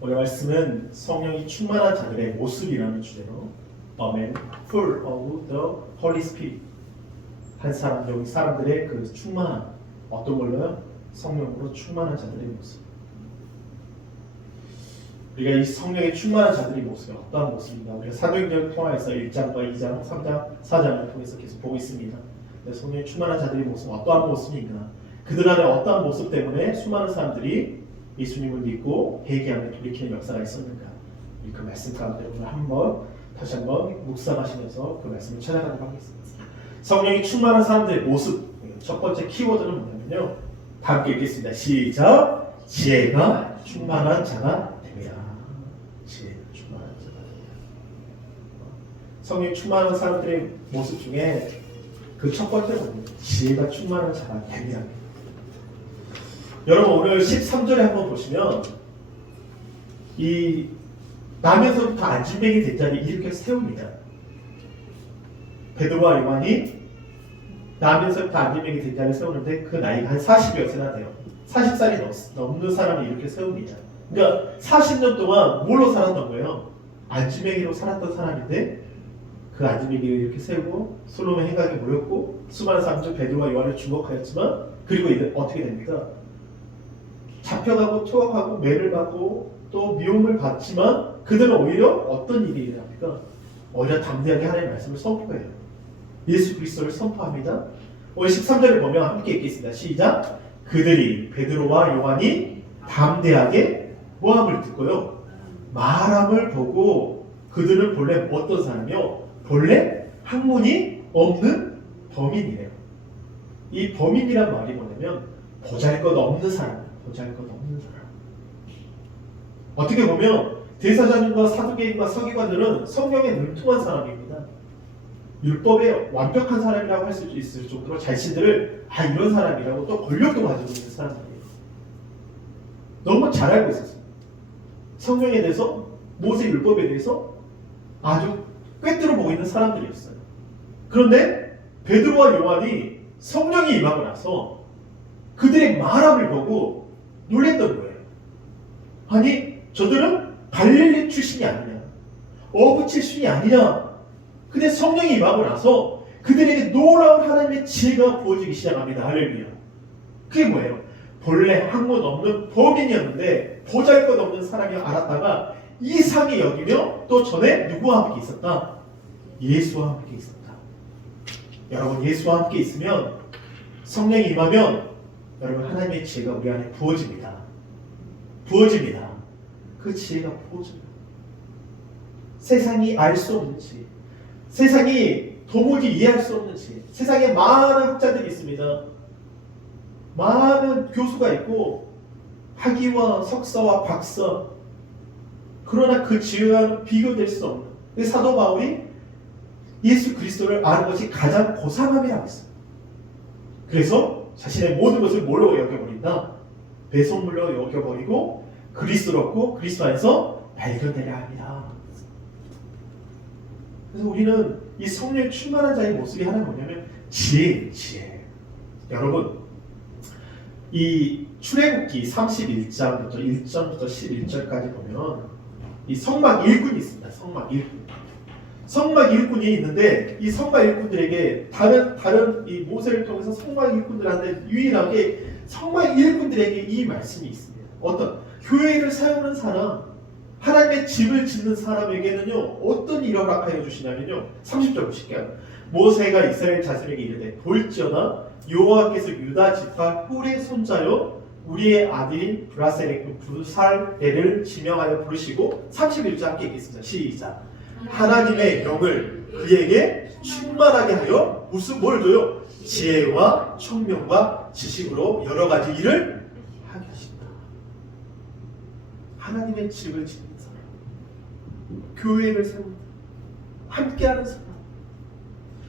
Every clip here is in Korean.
오늘 말씀은 성령이 충만한 자들의 모습이라는 주제로 A man full of the Holy Spirit, 한 사람, 여기 사람들의 그 충만한, 어떤 걸로요? 성령으로 충만한 자들의 모습. 우리가 이 성령의 충만한 자들의 모습이 어떠한 모습인가? 우리가 사도행전을 통해서 1장과 2장, 3장, 4장을 통해서 계속 보고 있습니다. 성령의 충만한 자들의 모습은 어떠한 모습인가? 그들 안에 어떠한 모습 때문에 수많은 사람들이 예수님을 믿고 회개하며 돌이키는 역사가 있었는가? 우리 그 말씀 가운데 오늘 다시 한번 묵상하시면서 그 말씀을 찾아가도록 하겠습니다. 성령이 충만한 사람들의 모습, 첫 번째 키워드는 뭐냐면요, 다 함께 읽겠습니다. 시작! 지혜가 충만한 자가 됩니다. 지혜가 충만한 자가 됩니다. 성령이 충만한 사람들의 모습 중에 그 첫 번째는 뭡니까? 지혜가 충만한 자가 됩니다. 여러분, 오늘 13절에 한번 보시면 이 나면서부터 안진뱅이 된 자를 이렇게 세웁니다. 베드로와 요한이 나면서부터 안진뱅이 된 자를 세우는데 그 나이가 한 40여 세나 돼요. 40살이 넘는 사람을 이렇게 세웁니다. 그러니까 40년 동안 뭘로 살았던 거예요? 안진뱅이로 살았던 사람인데 그 안진뱅이를 이렇게 세우고 솔로몬 행각에 모였고 수많은 사람들 베드로와 요한을 주목하였지만, 그리고 이제 어떻게 됩니까? 잡혀가고 투옥하고 매를 받고 또 미움을 받지만 그들은 오히려 어떤 일이 일어납니까? 오히려 담대하게 하나님의 말씀을 선포해요. 예수 그리스도를 선포합니다. 오늘 13절을 보면 함께 읽겠습니다. 시작! 그들이 베드로와 요한이 담대하게 뭐함을 듣고요? 말함을 보고 그들은 본래 어떤 사람이요? 본래 학문이 없는 범인이래요. 이 범인이란 말이 뭐냐면 보잘것없는 사람. 보잘것없는 사람. 어떻게 보면 대사장님과 사두개인과 서기관들은 성경에 능통한 사람입니다. 율법에 완벽한 사람이라고 할 수 있을 정도로 자신들을 이런 사람이라고, 또 권력도 가지고 있는 사람들이에요. 너무 잘 알고 있었어요. 성경에 대해서, 모세 율법에 대해서 아주 꿰뚫어 보고 있는 사람들이었어요. 그런데 베드로와 요한이 성령이 임하고 나서 그들의 말함을 보고 놀랬던 거예요. 아니, 저들은 갈릴리 출신이 아니냐, 어부 출신이 아니냐. 근데 성령이 임하고 나서 그들에게 놀라운 하나님의 지혜가 부어지기 시작합니다. 할렐루야. 그게 뭐예요? 본래 학문 없는 범인이었는데 보잘것없는 사람이 알았다가 이상히 여기며 또 전에 누구와 함께 있었다? 예수와 함께 있었다. 여러분, 예수와 함께 있으면, 성령이 임하면 여러분, 하나님의 지혜가 우리 안에 부어집니다. 부어집니다. 그 지혜가 부어집니다. 세상이 알 수 없는 지혜, 세상이 도무지 이해할 수 없는 지혜. 세상에 많은 학자들이 있습니다. 많은 교수가 있고 학위와 석사와 박사, 그러나 그 지혜와는 비교될 수 없는, 사도 바울이 예수 그리스도를 아는 것이 가장 고상함이라고 했어요. 그래서 자신의 모든 것을 뭘로 여겨버린다? 배송물로 여겨버리고 그리스도롭고 그리스도 안에서 발견되려 합니다. 그래서 우리는 이 성령의 충만한 자의 모습이 하나 뭐냐면 지혜. 여러분, 이 출애굽기 31장부터 1절부터 11절까지 보면 이 성막 일꾼이 있습니다. 성막 일꾼이 있는데, 이 성막 일꾼들에게 다른 이 모세를 통해서 성막 일꾼들한테 유일하게 성막 일꾼들에게 이 말씀이 있습니다. 어떤 교회를 세우는 사람, 하나님의 집을 짓는 사람에게는요 어떤 일을 허락하여 주시냐면요, 30절 보실게요. 모세가 이스라엘 자손에게 이르되 볼지어다 여호와께서 유다 지파 훌의 손자요 우리의 아들인 브라셀레를 지명하여 부르시고, 31절 함께 읽겠습니다. 시작! 하나님의 영을 그에게 충만하게 하여 무슨 뭘 줘요? 지혜와 총명과 지식으로 여러 가지 일을 하게 하신다. 하나님의 집을 짓는 사람, 교회를 세우는 함께하는 사람,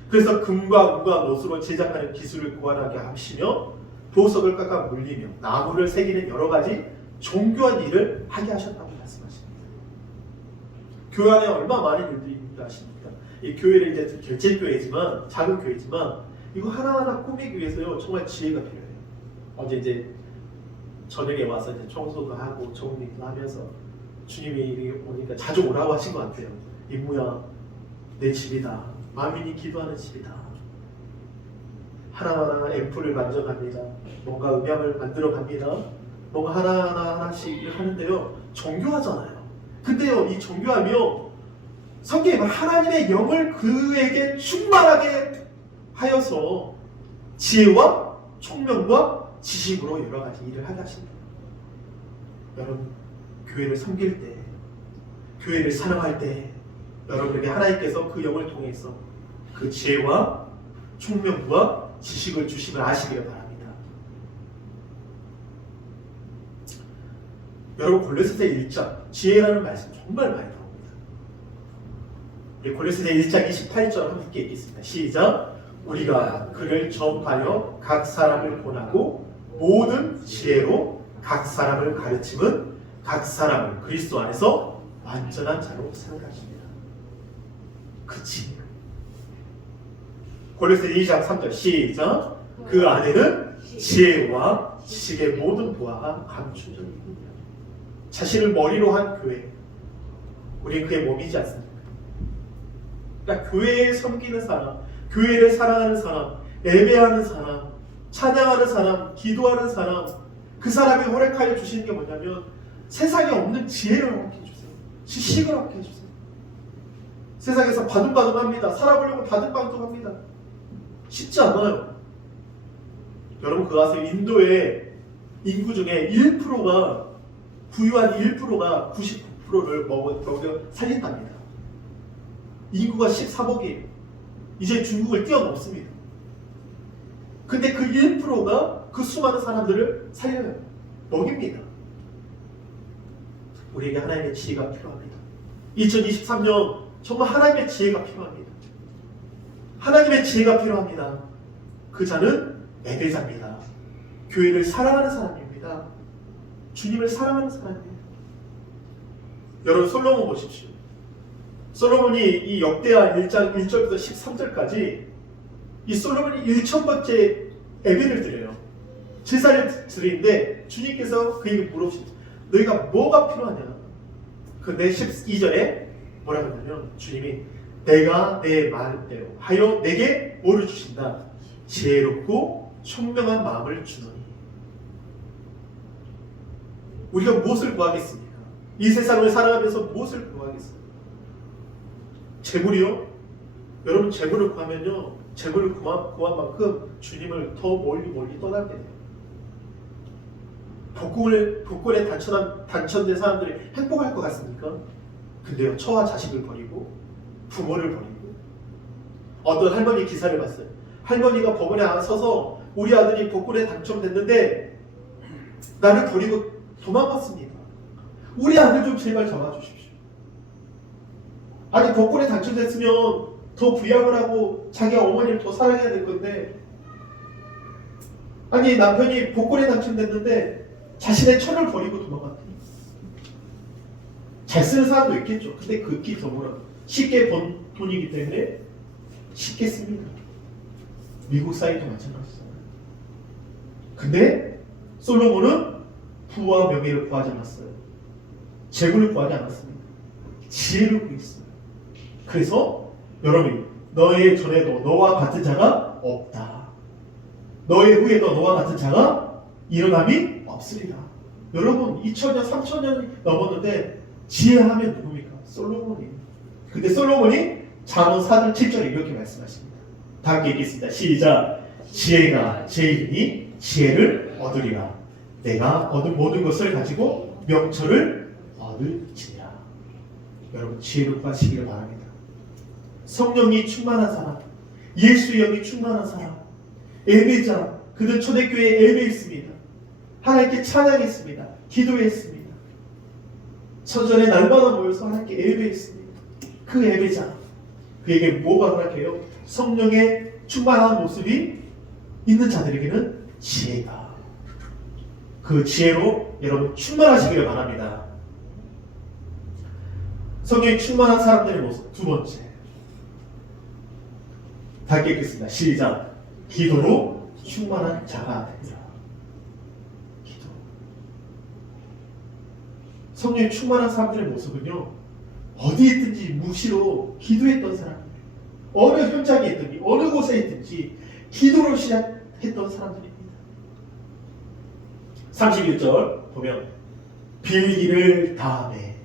그래서 금과 우가 노수로 제작하는 기술을 고안하게 하시며 보석을 깎아 물리며 나무를 새기는 여러 가지 종교한 일을 하게 하셨다고 말씀하십니다. 교회 안에 얼마나 많은 일들이 있는지 아십니까? 이 교회를 이제 결제교회지만, 작은 교회지만 이거 하나하나 꾸미기 위해서요 정말 지혜가 필요해요. 어제 이제 저녁에 와서 이제 청소도 하고 정리도 하면서 주님이 오니까 자주 오라고 하신 것 같아요. 임무야, 내 집이다. 만민이 기도하는 집이다. 하나하나 앰플을 만져갑니다. 뭔가 음향을 만들어갑니다. 뭔가 하나씩 하는데요. 정교하잖아요. 근데요, 이 정교하며 성경에 하나님의 영을 그에게 충만하게 하여서 지혜와 총명과 지식으로 여러 가지 일을 하게 하신다. 여러분, 교회를 섬길 때, 교회를 사랑할 때 여러분에게 하나님께서 그 영을 통해서 그 지혜와 총명과 지식을 주심을 아시기를 바랍니다. 여러분, 골로새서 1장 지혜라는 말씀 정말 많이 나옵니다. 골로새서 1장 28절 함께 읽겠습니다. 시작. 우리가 그를 전파하여 각 사람을 권하고 모든 지혜로 각 사람을 가르침은 각 사람을 그리스도 안에서 완전한 자로 세우라십니다. 그 지혜. 골로새서 2장 3절 시작. 그 안에는 지혜와 지식의 모든 부하가 감춰져 있느니라. 자신을 머리로 한 교회, 우리는 그의 몸이지 않습니까? 그러니까 교회에 섬기는 사람, 교회를 사랑하는 사람, 예배하는 사람, 찬양하는 사람, 기도하는 사람, 그 사람이 허락하여 주시는 게 뭐냐면 세상에 없는 지혜를 허락해 주세요. 지식을 허락해 주세요. 세상에서 바둥바둥합니다. 살아보려고 바둥바둥합니다. 쉽지 않아요. 여러분, 그 가서 인도의 인구 중에 1%가 부유한 1%가 99%를 먹여 살린답니다. 인구가 13억이에요. 이제 중국을 뛰어넘습니다. 근데 그 1%가 그 수많은 사람들을 살려요. 먹입니다. 우리에게 하나님의 지혜가 필요합니다. 2023년 정말 하나님의 지혜가 필요합니다. 하나님의 지혜가 필요합니다. 그 자는 예배자입니다. 교회를 사랑하는 사람입니다. 주님을 사랑하는 사람입니다. 여러분, 솔로몬 보십시오. 솔로몬이 이 역대하 1장 1절부터 13절까지 이 솔로몬이 1000번째 예배를 드려요. 제사를 드리는데 주님께서 그에게 물어보십니다. 너희가 뭐가 필요하냐? 근데 12절에 뭐라고 하냐면 주님이 내가 내 말대로 하여 내게 뭐를 주신다? 지혜롭고 총명한 마음을 주노니. 우리가 무엇을 구하겠습니까? 이 세상을 살아가면서 무엇을 구하겠습니까? 재물이요? 여러분, 재물을 구하면요, 재물을 구한 만큼 주님을 더 멀리 떠나게 돼요. 복권에 당첨된 사람들이 행복할 것 같습니까? 근데요, 처와 자식을 버리고 부모를 버리고. 어떤 할머니 기사를 봤어요. 할머니가 법원에 서서 우리 아들이 복권에 당첨됐는데 나를 버리고 도망갔습니다. 우리 아들 좀 제발 잡아주십시오. 아니, 복권에 당첨됐으면 더 부양을 하고 자기 어머니를 더 사랑해야 될 건데, 아니, 남편이 복권에 당첨됐는데 자신의 처를 버리고 도망갔대요. 잘 쓰는 사람도 있겠죠. 근데 극히 드물어. 쉽게 번 돈이기 때문에 쉽게 씁니다. 미국 사회도 마찬가지잖아요. 근데 솔로몬은 부와 명예를 구하지 않았어요. 재물을 구하지 않았습니다. 지혜를 구했어요. 그래서 여러분, 너의 전에도 너와 같은 자가 없다. 너의 후에도 너와 같은 자가 일어남이 없으리라. 여러분, 2000년, 3000년이 넘었는데 지혜하면 누굽니까? 솔로몬이에요. 근데 솔로몬이 잠언 4장 7절에 이렇게 말씀하십니다. 다 함께 읽겠습니다. 시작. 지혜가 제일이니 지혜를 얻으리라. 내가 얻은 모든 것을 가지고 명철을 얻을지니라. 여러분, 지혜를 구하시기를 바랍니다. 성령이 충만한 사람, 예수의 영이 충만한 사람, 예배자, 그들 초대교회에 예배했습니다. 하나님께 찬양했습니다. 기도했습니다. 처전에 날마다 모여서 하나님께 예배했습니다. 그 예배자, 그에게 뭐가 허락해요? 성령의 충만한 모습이 있는 자들에게는 지혜가. 그 지혜로 여러분 충만하시기를 바랍니다. 성령이 충만한 사람들의 모습 두 번째, 다 읽겠습니다. 시작. 기도로 충만한 자가 되리라. 기도. 성령이 충만한 사람들의 모습은요, 어디 있든지 무시로 기도했던 사람이에요. 어느 현장에 있든지 어느 곳에 있든지 기도로 시작했던 사람들입니다. 31절 보면 빌기를 다음에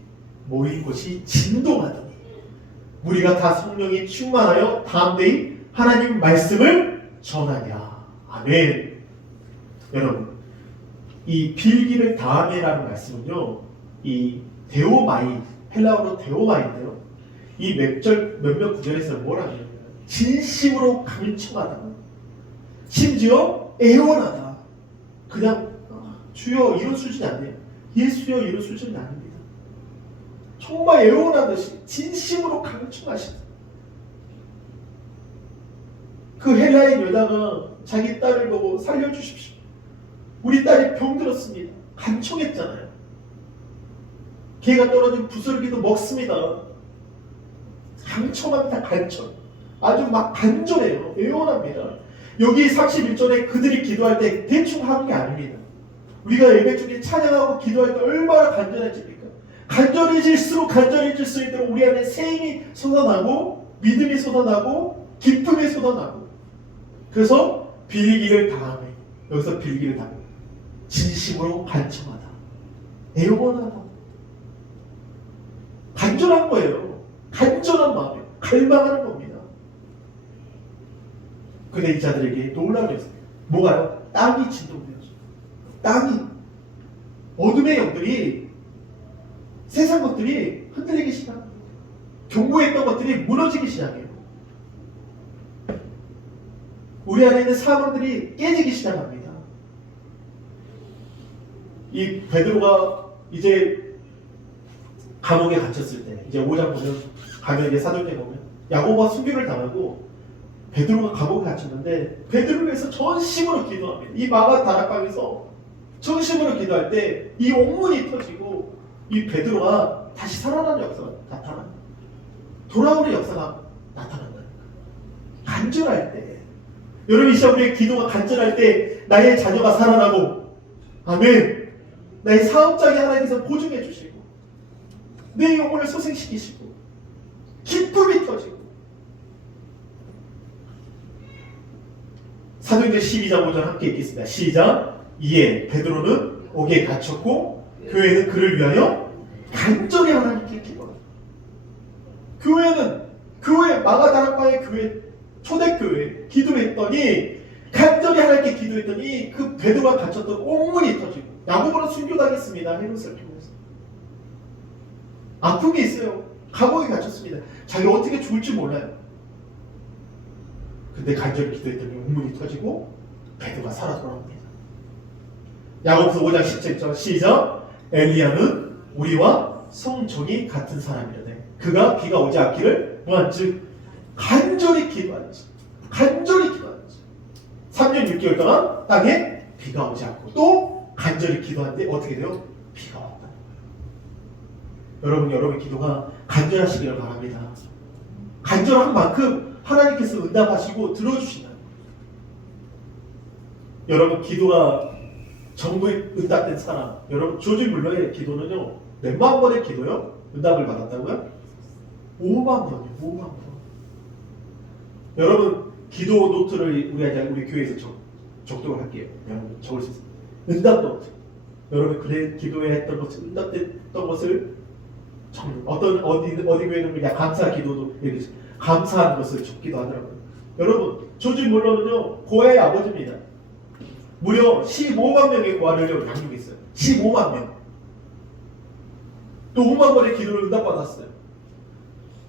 모인 곳이 진동하더니 우리가 다 성령이 충만하여 담대히 하나님 말씀을 전하랴. 아멘. 여러분, 이 빌기를 다음에라는 말씀은요, 이 데오마이, 헬라어로 데오마인데요, 이 몇몇 구절에서 뭐라고 해요? 진심으로 강청하다, 심지어 애원하다. 그냥 주여 이런 수준이 아니에요. 예수여 이런 수준이 아닙니다. 정말 애원하듯이 진심으로 강청하시다. 그 헬라인 여자가 자기 딸을 보고 살려주십시오. 우리 딸이 병들었습니다. 간청했잖아요. 개가 떨어진 부스러기도 먹습니다. 간청합니다. 간청. 아주 막 간절해요. 애원합니다. 여기 31절에 그들이 기도할 때 대충 하는 게 아닙니다. 우리가 예배 중에 찬양하고 기도할 때 얼마나 간절해집니까? 간절해질수록 간절해질수록 우리 안에 새 힘이 솟아나고 믿음이 솟아나고 기쁨이 솟아나고, 그래서 빌기를 다음에, 여기서 빌기를 다음에 진심으로 간청하다, 애원하다, 간절한 거예요. 간절한 마음에 갈망하는 겁니다. 근데 이 자들에게 놀라운 것이 뭐가요? 땅이 진동되었죠. 땅이, 어둠의 영들이, 세상 것들이 흔들리기 시작합니다. 견고했던 것들이 무너지기 시작해요. 우리 안에 있는 사망들이 깨지기 시작합니다. 이 베드로가 이제 감옥에 갇혔을 때, 이제 5장 보면, 가면 이제 사도행전 보면 야고보가 순교를 당하고 베드로가 감옥에 갇혔는데 베드로를 위해서 전심으로 기도합니다. 이 마가 다락방에서 전심으로 기도할 때 이 옥문이 터지고 이 베드로가 다시 살아나는 역사가 나타납니다. 돌아오는 역사가 나타난다. 간절할 때, 여러분 이 시간 우리의 기도가 간절할 때 나의 자녀가 살아나고, 아멘, 나의 사업장에 하나님께서 보증해 주시고 내 영혼을 소생시키시고 기쁨이 터지고. 사도행전 12장 5절 함께 읽겠습니다. 시작. 이에 베드로는 옥에 갇혔고 교회는 그를 위하여 간절히 하나님께 기도합니다. 교회 마가다락방의 교회, 초대교회 기도했더니, 간절히 하나님께 기도했더니 그 베드로가 갇혔던 옥문이 터지고 야고보는 순교당했습니다. 헤롯을 통해서. 아픔이 있어요. 감옥에 갇혔습니다. 자기가 어떻게 죽을지 몰라요. 근데 간절히 기도했더니 옥문이 터지고 베드로가 살아 돌아옵니다. 야고보서 5장 17절 시작. 엘리야는 우리와 성정이 같은 사람이라네. 그가 비가 오지 않기를 무한즉 간절히 기도하였지. 간절히 기도하였지. 3년 6개월 동안 땅에 비가 오지 않고 또 간절히 기도하는데 어떻게 돼요? 비가 왔다. 여러분의 기도가 간절하시기를 바랍니다. 간절한 만큼 하나님께서 응답하시고 들어주신다. 여러분 기도가 전부 응답된 사람, 여러분 조지 물러의 기도는요, 몇만 번의 기도요? 응답을 받았다고요? 5만 번이요. 5만 번. 여러분 기도 노트를 우리 교회에서 적도록 할게요. 여러분 적을 수 있습니다. 응답 노트. 여러분 그래 기도했던 것을, 응답됐던 것을 어디 교회는 그냥 감사 기도도 이렇게 감사하는 것을 적기도 하더라고요. 여러분 조지 물러는요 고아의 아버지입니다. 무려 15만 명의 고아를 양육했어요. 15만 명. 또 5만 번의 기도를 응답받았어요.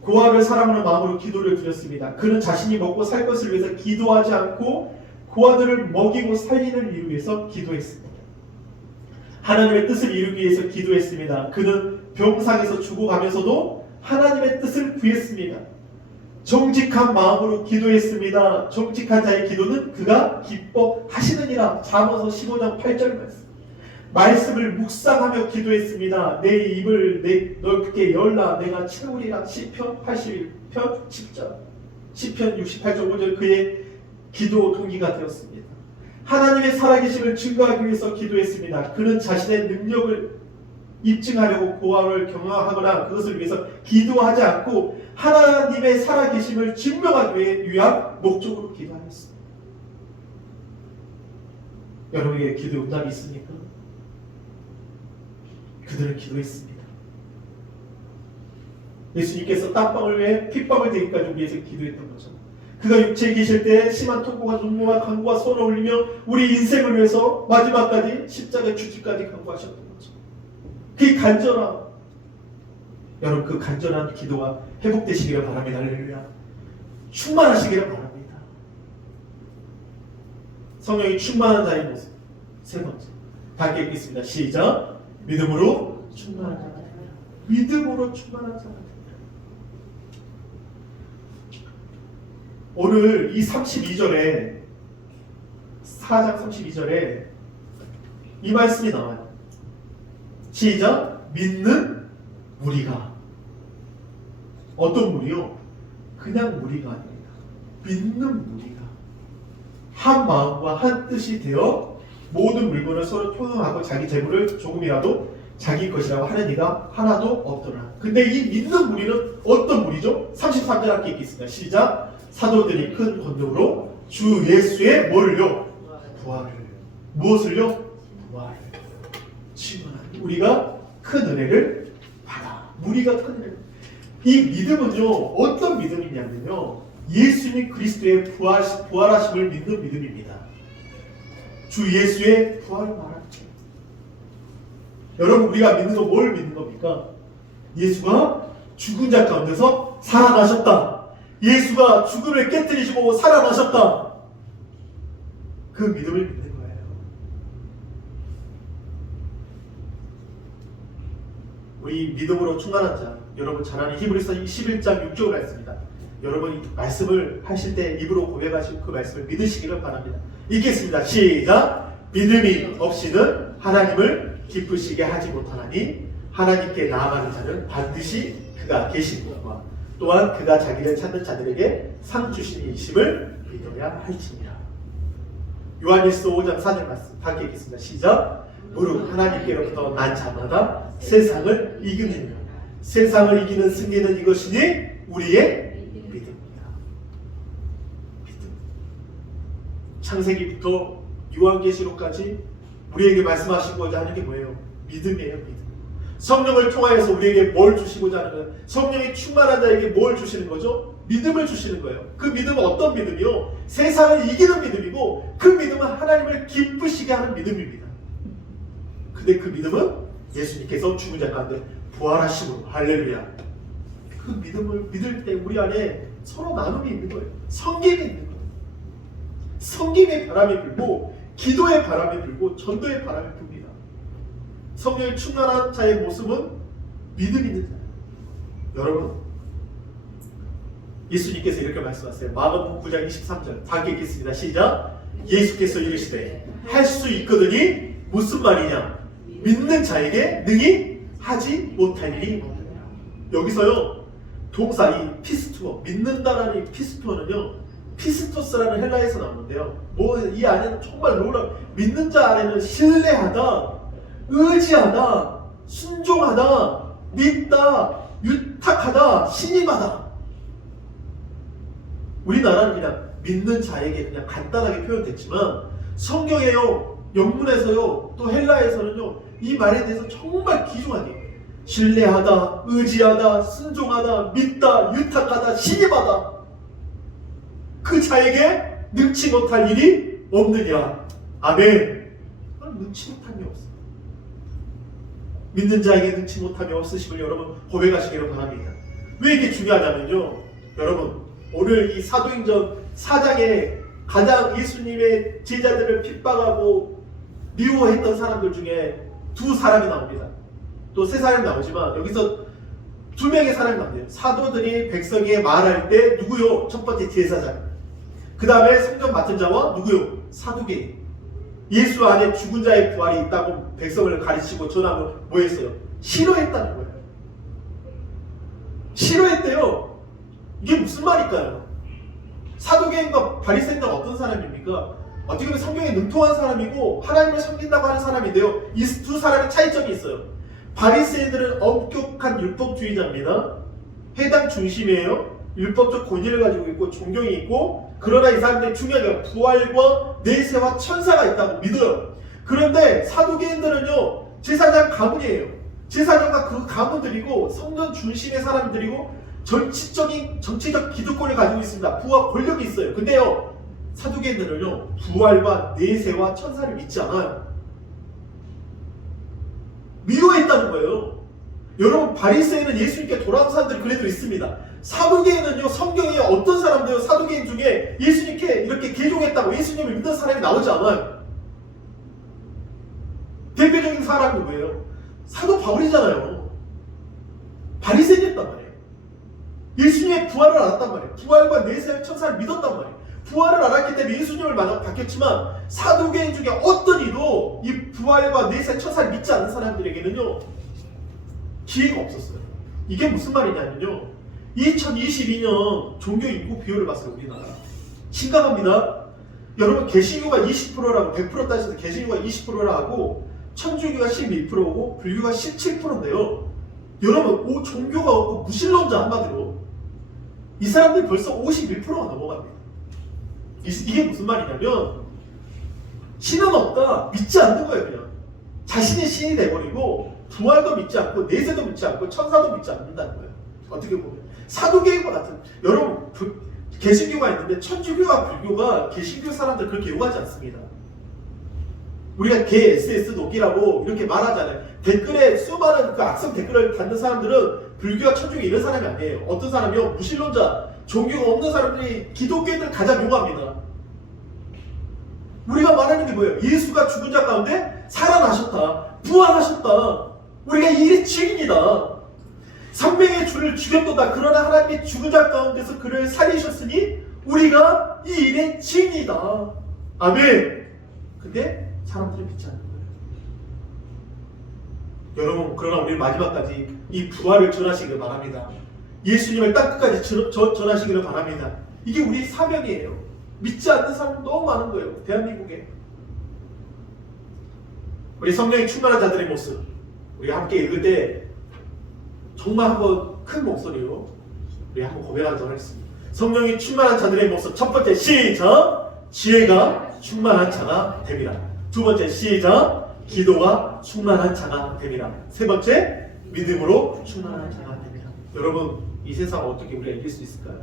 고아를 사랑하는 마음으로 기도를 드렸습니다. 그는 자신이 먹고 살 것을 위해서 기도하지 않고 고아들을 먹이고 살리는 일을 위해서 기도했습니다. 하나님의 뜻을 이루기 위해서 기도했습니다. 그는 병상에서 죽어가면서도 하나님의 뜻을 구했습니다. 정직한 마음으로 기도했습니다. 정직한 자의 기도는 그가 기뻐하시느니라. 잠언서 15장 8절 말씀을 묵상하며 기도했습니다. 내 입을 넓게 열라 내가 채우리라. 시편 81편 10절, 시편 68장 5절 그의 기도 동기가 되었습니다. 하나님의 살아계심을 증거하기 위해서 기도했습니다. 그는 자신의 능력을 입증하려고 고아를 경험하거나 그것을 위해서 기도하지 않고 하나님의 살아계심을 증명하기 위한 목적으로 기도하였습니다. 여러분에게 기도 응답이 있습니까? 그들은 기도했습니다. 예수님께서 땀방울 위해 핏방울 되기까지 위해서 기도했던 거죠. 그가 육체에 계실 때 심한 통고와 눈물과 간구와 손을 올리며 우리 인생을 위해서 마지막까지 십자가의 죽기까지 간구하셨던 거죠. 그 간절함, 여러분 그 간절한 기도가 회복되시기를 바랍니다. 할렐루야. 충만하시기를 바랍니다. 성령이 충만한 자의 모습. 세 번째, 다 함께 읽겠습니다. 시작. 믿음으로 충만한 자. 믿음으로 충만한 자. 오늘 이 32절에 4장 32절에 이 말씀이 나와요. 시작. 믿는 무리가. 어떤 무리요? 그냥 무리가 아닙니다. 믿는 무리가 한 마음과 한 뜻이 되어 모든 물건을 서로 통용하고 자기 재물을 조금이라도 자기 것이라고 하는 이가 하나도 없더라. 근데 이 믿는 무리는 어떤 무리죠? 33절 함께 읽겠습니다. 시작. 사도들이 큰 권능으로 주 예수의 뭐를요? 부활을. 무엇을요? 부활을. 증언하는. 우리가 큰 은혜를 받아. 무리가 큰 은혜를. 이 믿음은요, 어떤 믿음이냐면요, 예수님 그리스도의 부활하심을 믿는 믿음입니다. 주 예수의 부활을 말하는 거예요. 여러분, 우리가 믿는 거 뭘 믿는 겁니까? 예수가 죽은 자 가운데서 살아나셨다. 예수가 죽음을 깨뜨리시고 살아나셨다. 그 믿음을 믿는 거예요. 우리 믿음으로 충만한 자, 여러분 잘 아는 히브리서 11장 6절 말씀입니다. 여러분 이 말씀을 하실 때 입으로 고백하시고 그 말씀을 믿으시기를 바랍니다. 읽겠습니다. 시작. 믿음이 없이는 하나님을 기쁘시게 하지 못하나니 하나님께 나아가는 자는 반드시 그가 계신 것과 또한 그가 자기를 찾는 자들에게 상 주신 이심을 믿어야 할지니라. 요한일서 5장 4절 말씀 다 읽겠습니다. 시작. 무릇 하나님께로부터 난 자마다 세상을 이기느니라. 세상을 이기는 승리는 이것이니 우리의 믿음입니다. 믿음. 창세기부터 요한계시록까지 우리에게 말씀하시고자 하는 게 뭐예요? 믿음이에요. 믿음. 성령을 통하여서 우리에게 뭘 주시고자 하는 거예요? 성령이 충만한 자에게 뭘 주시는 거죠? 믿음을 주시는 거예요. 그 믿음은 어떤 믿음이요? 세상을 이기는 믿음이고 그 믿음은 하나님을 기쁘시게 하는 믿음입니다. 근데 그 믿음은 예수님께서 죽은 자 가운데 부활하심으로 할렐루야. 그 믿음을 믿을 때 우리 안에 서로 나눔이 있는 거예요. 섬김이 있는 거예요. 섬김의 바람이 불고 기도의 바람이 불고 전도의 바람이 붑니다. 성령의 충만한 자의 모습은 믿음 있는 자예요. 여러분, 예수님께서 이렇게 말씀하세요. 마가복음 9장 23절 다 읽겠습니다. 시작. 예수께서 이르시되 할 수 있거든이 무슨 말이냐? 믿는 자에게 능히 하지 못할 일이 없느냐. 여기서요, 동사 이 피스투어, 믿는다라는 이 피스투어는요, 피스토스라는 헬라에서 나오는데요. 뭐 이 안에는 정말 놀라. 믿는 자 안에는 신뢰하다, 의지하다, 순종하다, 믿다, 유탁하다, 신임하다. 우리나라는 그냥 믿는 자에게 그냥 간단하게 표현됐지만 성경에요, 영문에서요, 또 헬라에서는요, 이 말에 대해서 정말 귀중하게 신뢰하다, 의지하다, 순종하다, 믿다, 유탁하다, 신임하다. 그 자에게 능치 못할 일이 없느냐. 아멘. 능치 못한 게 없어. 믿는 자에게 능치 못함이 없으심을 여러분 고백하시기를 바랍니다. 왜 이게 중요하냐면요, 여러분 오늘 이 사도행전 4장에 가장 예수님의 제자들을 핍박하고 미워했던 사람들 중에 두 사람이 나옵니다. 또 세 사람이 나오지만 여기서 두 명의 사람이 나옵니다. 사도들이 백성에게 말할 때 누구요? 첫 번째 제사장, 그 다음에 성경 맡은 자와 누구요? 사두개인. 예수 안에 죽은 자의 부활이 있다고 백성을 가르치고 전하고 뭐 했어요? 싫어했다는 거예요. 싫어했대요. 이게 무슨 말일까요? 사두개인과 바리새인은 어떤 사람입니까? 어떻게 보면 성경에 능통한 사람이고 하나님을 섬긴다고 하는 사람인데요. 이 두 사람의 차이점이 있어요. 바리새인들은 엄격한 율법주의자입니다. 회당 중심이에요. 율법적 권위를 가지고 있고 존경이 있고, 그러나 이 사람들이 중요하게 부활과 내세와 천사가 있다고 믿어요. 그런데 사두개인들은요, 제사장 가문이에요. 제사장과 그 가문들이고 성전 중심의 사람들이고 정치적 기득권을 가지고 있습니다. 부와 권력이 있어요. 근데요, 사두개인들은요, 부활과 내세와 천사를 믿지 않아요. 미워했다는 거예요. 여러분, 바리새인은 예수님께 돌아온 사람들이 그래도 있습니다. 사두개인은요, 성경에 어떤 사람들요, 사두개인 중에 예수님께 이렇게 개종했다고 예수님을 믿는 사람이 나오지 않아요. 대표적인 사람이 누구예요? 사도 바울이잖아요. 바리새인이었단 말이에요. 예수님의 부활을 알았단 말이에요. 부활과 내세 천사를 믿었단 말이에요. 부활을 알았기 때문에 예수님을 만나 바뀌었지만, 사두개인 중에 어떤 이도 이 부활과 내세 천사를 믿지 않는 사람들에게는요, 기회가 없었어요. 이게 무슨 말이냐면요, 2022년 종교 인구 비율을 봤어요. 우리나라 심각합니다. 여러분, 개신교가 20%라고 100% 따져서 개신교가 20%라고 천주교가 11%고 불교가 17%인데요. 여러분, 종교가 없고 무신론자 한마디로 이 사람들이 벌써 51%가 넘어갑니다. 이게 무슨 말이냐면, 신은 없다, 믿지 않는 거예요. 그냥 자신이 신이 돼버리고 부활도 믿지 않고 내세도 믿지 않고 천사도 믿지 않는다는 거예요. 어떻게 보면 사두개인과 같은, 여러분, 개신교가 있는데 천주교와 불교가 개신교 사람들 그렇게 욕하지 않습니다. 우리가 개 SS 녹이라고 이렇게 말하잖아요. 댓글에 수많은 그 악성 댓글을 받는 사람들은 불교와 천주교 이런 사람이 아니에요. 어떤 사람이요? 무신론자, 종교가 없는 사람들이 기독교인들 가장 용합니다. 우리가 말하는 게 뭐예요? 예수가 죽은 자 가운데 살아나셨다, 부활하셨다, 우리가 이 일의 증인이다. 생명의 주를 죽였도다. 그러나 하나님이 죽은 자 가운데서 그를 살리셨으니 우리가 이 일의 증인이다. 아멘. 근데 사람들이 믿지 않는 거예요. 여러분, 그러나 우리 마지막까지 이 부활을 전하시기를 바랍니다. 예수님을 땅끝까지 전하시기를 바랍니다. 이게 우리 사명이에요. 믿지 않는 사람 너무 많은 거예요, 대한민국에. 우리 성령이 충만한 자들의 모습, 우리 함께 읽을 때 정말 한번 큰 목소리로 우리 한번 고백하도록 하겠습니다. 성령이 충만한 자들의 모습. 첫 번째, 시작! 지혜가 충만한 자가 됨이라. 두 번째, 시작! 기도가 충만한 자가 됨이라. 세 번째, 믿음으로 충만한 자가 됨이라. 여러분, 이 세상 어떻게 우리가 이길 수 있을까요?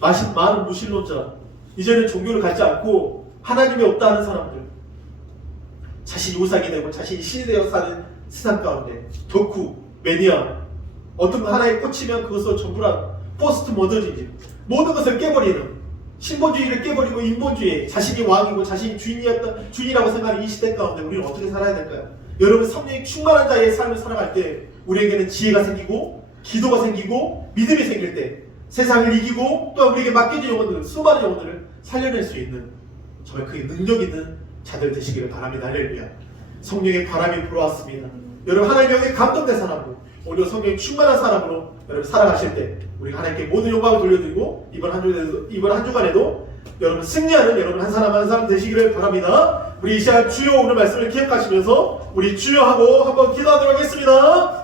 많은 무신론자, 이제는 종교를 갖지 않고 하나님이 없다는 사람들, 자신이 우상이 되고 자신이 신이 되어 사는 세상 가운데 덕후, 매니아, 어떤 거 하나에 꽂히면 그것을 전부란 포스트 모더니즘, 모든 것을 깨버리는, 신본주의를 깨버리고 인본주의, 자신이 왕이고 자신이 주인이라고 생각하는 이 시대 가운데 우리는 어떻게 살아야 될까요? 여러분, 성령이 충만한 자의 삶을 살아갈 때 우리에게는 지혜가 생기고 기도가 생기고 믿음이 생길 때 세상을 이기고 또 우리에게 맡겨진 영혼들, 수많은 영혼들을 살려낼 수 있는 정말 그 능력 있는 자들 되시기를 바랍니다. 할렐루야. 성령의 바람이 불어왔습니다. 여러분, 하나님의 감동된 사람으로, 오히려 성령이 충만한 사람으로 여러분 살아가실 때 우리 하나님께 모든 영광을 돌려드리고 이번 한 주간에도 여러분 승리하는 여러분 한 사람 한 사람 되시기를 바랍니다. 우리 이 시간 주여 오늘 말씀을 기억하시면서 우리 주여 하고 한번 기도하도록 하겠습니다.